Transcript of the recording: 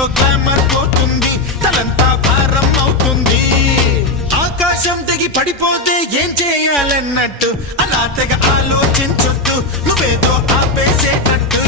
నీలో గ్లామర్ పోతుంది, తలంతా భారం అవుతుంది. ఆకాశం తెగి పడిపోతే ఏం చేయాలన్నట్టు అలా తెగ ఆలోచించొద్దు, నువ్వేదో ఆపేసేటట్టు.